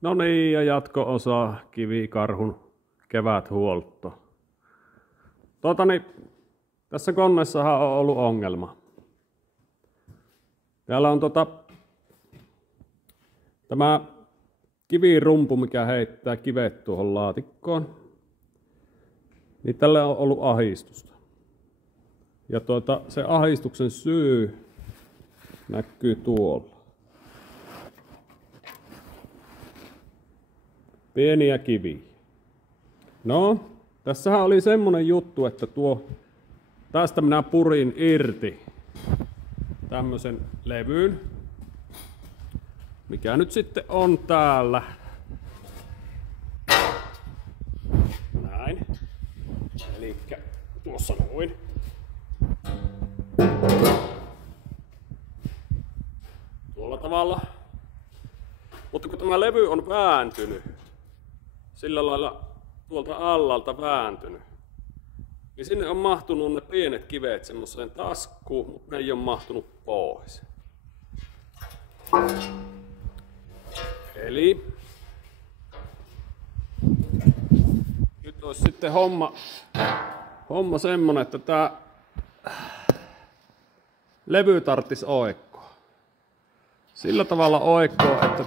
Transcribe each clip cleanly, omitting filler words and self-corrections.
No niin, ja jatko-osa kivikarhun keväthuolto. Tässä koneessahan on ollut ongelma. Täällä on tämä kivirumpu, mikä heittää kivet tuohon laatikkoon. Niin tälle on ollut ahdistusta. Ja se ahdistuksen syy näkyy tuolla. Pieniä kiviä. No, tässähän oli semmonen juttu, että tästä minä purin irti tämmösen levyyn, mikä nyt sitten on täällä. Näin. Elikkä tuossa noin. Tuolla tavalla. Mutta kun tämä levy on vääntynyt, sillä lailla tuolta allalta vääntynyt, niin sinne on mahtunut ne pienet kivet semmoiseen taskuun, mutta ne ei ole mahtunut pois. Eli nyt olisi sitten homma semmonen, että tää levy tarttis oikkoa. Sillä tavalla oikkoa, että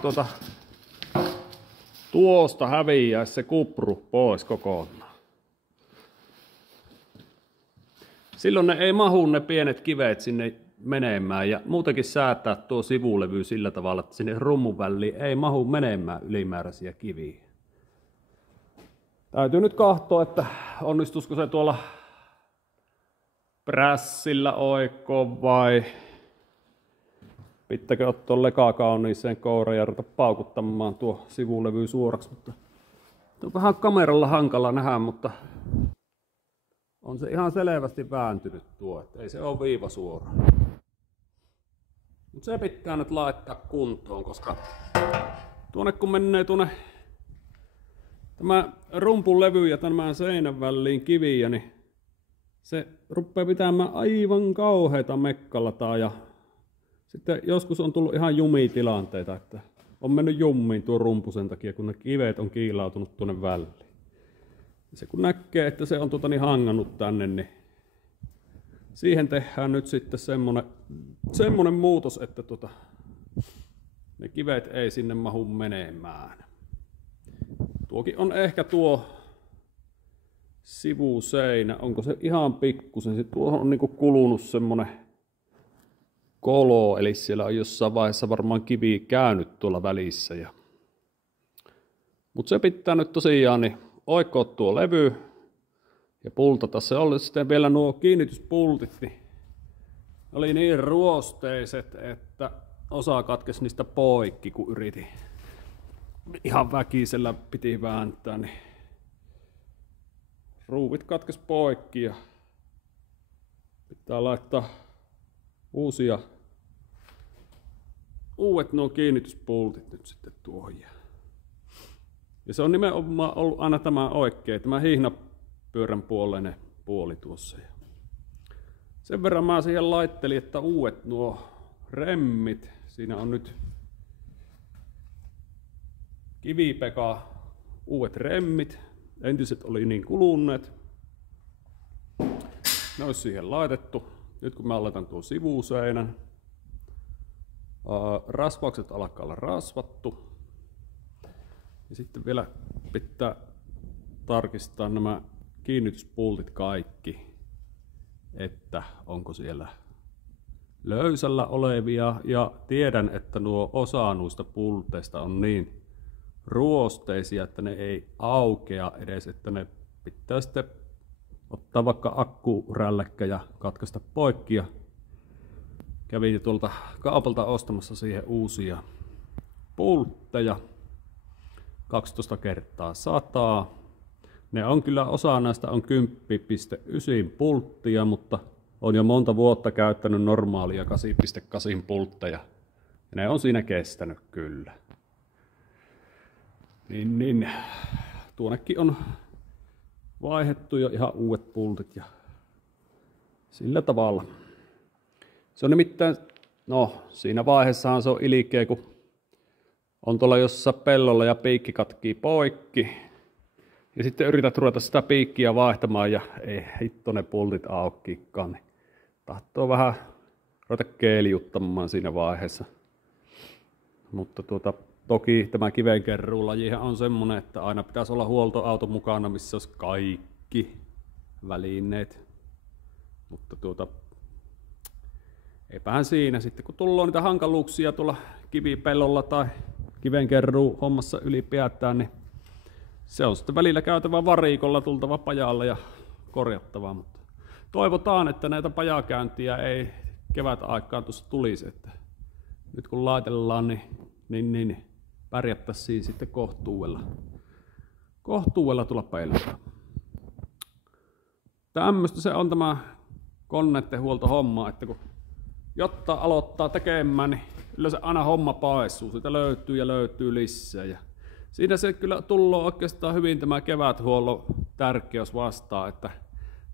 tuosta häviäisi se kupru pois kokonaan. Silloin ne ei mahu ne pienet kivet sinne menemään ja muutenkin säätää tuo sivulevy sillä tavalla, että sinne rummun väliin ei mahu menemään ylimääräisiä kiviä. Täytyy nyt katsoa, että onnistuisiko se tuolla prässillä oikkoon vai pitääkö ottaa lekakauniiseen kouraan ja ruveta paukuttamaan tuo sivulevy suoraksi. Mutta on vähän kameralla hankala nähdä, mutta on se ihan selvästi vääntynyt tuo, että ei se ole viiva suora. Mutta se pitää nyt laittaa kuntoon, koska kun menee tämä rumpun levy ja tämän seinän väliin kiviä, niin se rupeaa pitämään aivan kauheita mekkalataa ja sitten joskus on tullut ihan jumitilanteita, että on mennyt jummiin tuo rumpu sen takia, kun ne kivet on kiilautunut tuonne väliin. Se kun näkee, että se on hangannut tänne, niin siihen tehdään nyt sitten semmonen muutos, että ne kivet ei sinne mahu menemään. Tuokin on ehkä tuo sivuseinä, onko se ihan pikkusen, tuohon on niinku kulunut semmonen kolo, eli siellä on jossain vaiheessa varmaan kivi käynyt tuolla välissä. Mutta se pitää nyt tosiaan niin oikkoa tuo levy ja pultata. Se oli sitten vielä nuo kiinnityspultit, niin oli niin ruosteiset, että osa katkesi niistä poikki, kun yritin. Ihan väkisellä piti vääntää, niin ruuvit katkesi poikki ja pitää laittaa uudet nuo kiinnityspultit nyt sitten tuohon. Ja se on nimenomaan ollut aina tämä oikein, tämä hihnapyörän puoleinen puoli tuossa. Sen verran mä siihen laittelin, että uudet nuo remmit, siinä on nyt Kivipeka uudet remmit, entiset oli niin kulunneet. Ne olisi siihen laitettu. Nyt kun mä laitan tuon sivuseinän, rasvaukset alkaa olla rasvattu. Ja sitten vielä pitää tarkistaa nämä kiinnityspultit kaikki, että onko siellä löysällä olevia. Ja tiedän, että osa noista pulteista on niin ruosteisia, että ne ei aukea edes, että ne pitää sitten ottaa vaikka akkurälläkkä ja katkaista poikki. Ja kävin tuolta kaupalta ostamassa siihen uusia pultteja 12 kertaa 100. Ne on kyllä, osa näistä on 10,9 pulttia, mutta on jo monta vuotta käyttänyt normaalia 8,8 pultteja. Ja ne on siinä kestänyt kyllä. Niin. Tuonnekin on vaihdettu jo ihan uudet pultit ja sillä tavalla. Se on nimittäin, no siinä vaiheessahan se on ilkeä, kun on tuolla jossain pellolla ja piikki katkii poikki. Ja sitten yrität ruveta sitä piikkiä vaihtamaan ja ei hitto ne pultit aukkiikaan. Niin tahtoo vähän ruveta keeliuttamaan siinä vaiheessa. Mutta toki tämä kivenkeruulajihan on semmonen, että aina pitäisi olla huoltoauto mukana, missä olisi kaikki välineet. Mutta eipähän siinä sitten, kun tullaan niitä hankaluuksia tuolla kivipellolla tai kivenkeruu hommassa ylipäätään, niin se on sitten välillä käytävä varikolla, tultava pajalle ja korjattava. Mutta toivotaan, että näitä pajakäyntiä ei kevät aikaan tuossa tulisi. Että nyt kun laitellaan, niin pärjättäisiin sitten kohtuudella tulla pellolla. Tämmöistä se on tämä koneiden huoltohomma, että jotta aloittaa tekemään, niin yleensä aina homma paisuu. Siitä löytyy lisää. Ja siinä se kyllä tullut oikeastaan hyvin tämä keväthuollon tärkeys vastaan, että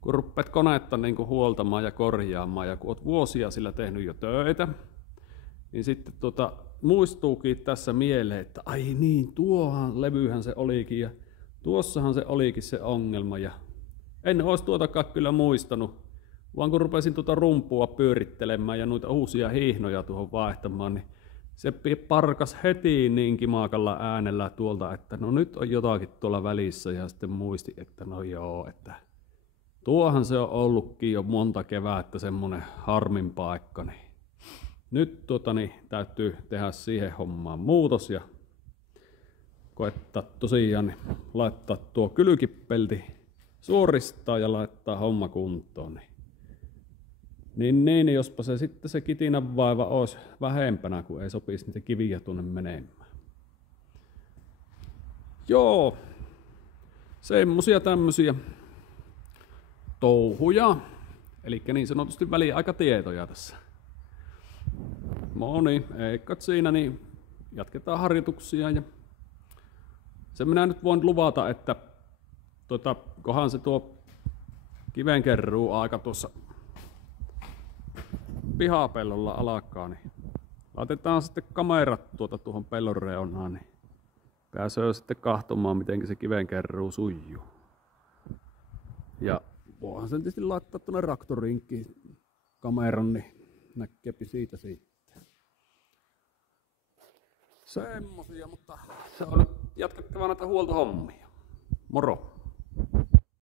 kun rupeat konetta niin kuin huoltamaan ja korjaamaan ja kun olet vuosia sillä tehnyt jo töitä, niin sitten muistuukin tässä mieleen, että ai niin, tuohan levyhän se olikin ja tuossahan se olikin se ongelma. Ja en olisi tuotakaan kyllä muistanut, vaan kun rupesin rumpua pyörittelemään ja noita uusia hiihnoja tuohon vaihtamaan, niin se parkas heti niin kimaakalla äänellä tuolta, että no nyt on jotakin tuolla välissä ja sitten muisti, että no joo, että tuohan se on ollutkin jo monta kevättä semmonen harmin paikka. Niin nyt täytyy tehdä siihen hommaan muutos ja koettaa tosiaan laittaa tuo kylkipelti suoristaa ja laittaa homma kuntoon. Niin, jospa se sitten se kitinän vaiva olisi vähempänä, kun ei sopisi niitä kiviä tuonne menemään. Joo, semmosia tämmösiä touhuja, eli niin sanotusti väliaikatietoja tässä. No niin, eikä siinä, niin jatketaan harjoituksia ja sen minä nyt voin luvata, että kohan se tuo kivenkeruu aika tuossa pihapellolla alkaa, niin laitetaan sitten kamerat tuohon pellon reunaan, niin pääsee sitten kahtomaan, miten se kivenkeruu sujuu. Ja voihan sen tietysti laittaa tuonne traktoriinkin kameran, niin näkeepi siitä sitten. Semmosia, mutta se on nyt jatkettava näitä huoltohommia. Moro!